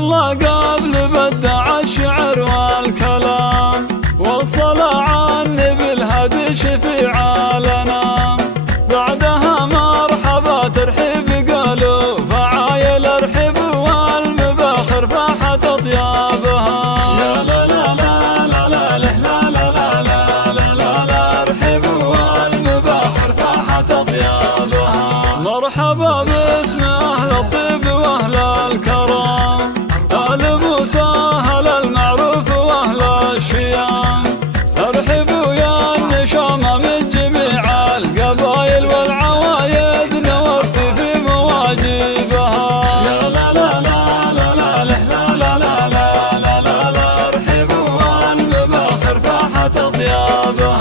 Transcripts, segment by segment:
الله قبل بدع الشعر والكلام، والصلاة عني بالهدي شفيع لنا. بعدها مرحبا ترحيب قالوا فعايل ارحب، والمباخر فاحت اطيابها. يا لا لا لا لا لا لا لا لا لا لا لا لا ارحب، والمباخر فاحت اطيابها. مرحبا باسم اهل الطيب واهل الكرم، آل موسى أهل المعروف وأهل الشيام. ارحبوا يا النشامة من جميع القبائل والعوايد، نوفي في مواجبها. يا لا لا لا لا لا لا لا لا لا لا لا لا ارحبوا، والمباخر فاحت اطيابها.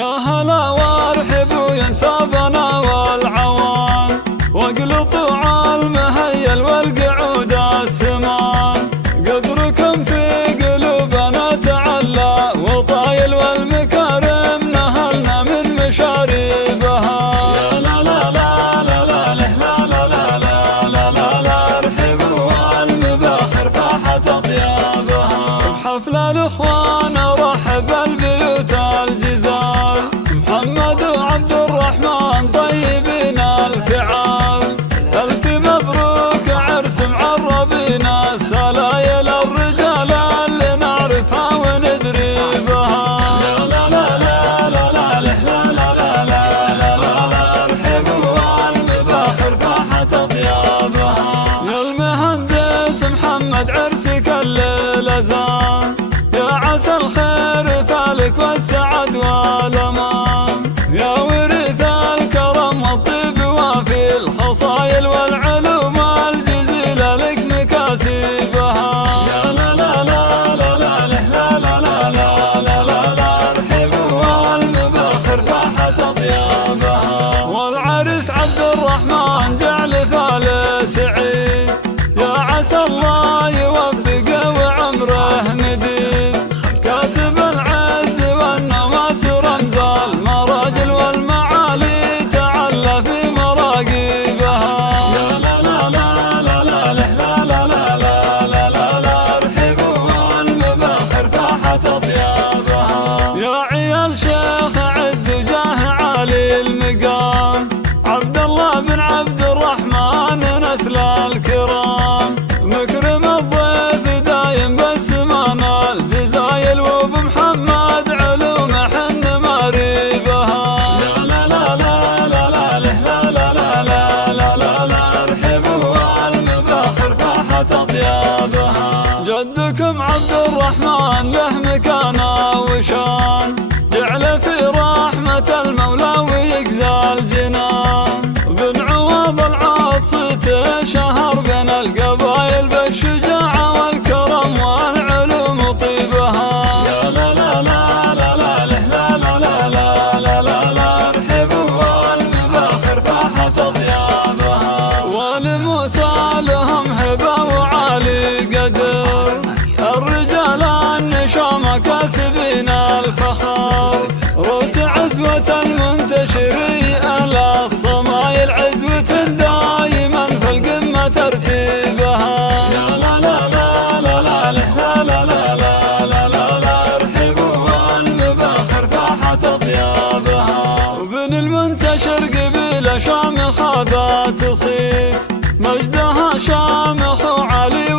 يا هلا وارحبوا يا انسابنا والعوان، واقلطوا على المهيل والقعود السمان. قدركم في قلوبنا تعلى وطايل، والمكارم نهلنا من مشاربها. يا لا لا لا لا لا لا لا لا لا لا لا لا ارحبوا، والمباخر فاحت اطيابها. بحفل الاخوان رحب البيوت الجزال، محمد وعبد الرحمن طيبين الفعال. الف مبروك عرس معربين السلايل، الرجال اللي نعرفها وندري بها. يا لا لا لا لا لا لا لا لا لا لا لا ارحبوا، والمباخر فاحت اطيابها. يا المهندس محمد عرسك الليلة زان، يا عسى الخير فالك والسعد والامان. يا ورث الكرم والطيب وفي الخصايل، والعلوم الجزيلة لك مكاسبها. يا لا لا لا لا لا لا لا لا لا لا لا لا ارحبوا، والمباخر فاحت اطيابها. والعرس عبد الرحمن جعل فاله سعيد، يا عسى الله يوفقه وعمره مديد. كاسب العز والنواس رمز المراجل، والمعالي تعلى في مراقبها. يا لا لا لا لا لا لا لا لا لا لا لا لا ارحبوا، والمباخر فاحت اطيابها. يا عيال شيخ عز وجاه عالي المقام، عبد الله بن عبد الرحمن نسل الكرام. مكرم الضيف دايم بسمان الجزايل، وبمحمد علوم حن مريبها. يا لا لا لا لا لا لا لا لا لا لا لا لا ارحبوا، والمباخر فاحت اطيابها. جدكم عبد الرحمن له مكانه وشان، جعل في رحمة المولى ويجزى الجنان. بن عوض العاطس تشهر بين القبائل بالشجاعة والكرم والعلوم طيبها. يا لا لا لا لا لا لا لا لا لا لا لا لا ارحبوا، والمباخر فاحت اطيابها. ولموسى لهم هبة وعالي قدر، الرجال النشامة كاسبين الفخر. روس عزوة المنتشري على الصمايل، عزوة دايما في القمة ترتيبها. يا لا لا لا لا لا لا لا لا لا لا لا لا ارحبوا، والمباخر فاحت اطيابها. وبن المنتشر قبيلة شامخ هذا تصيت، مجدها شامخ وعلي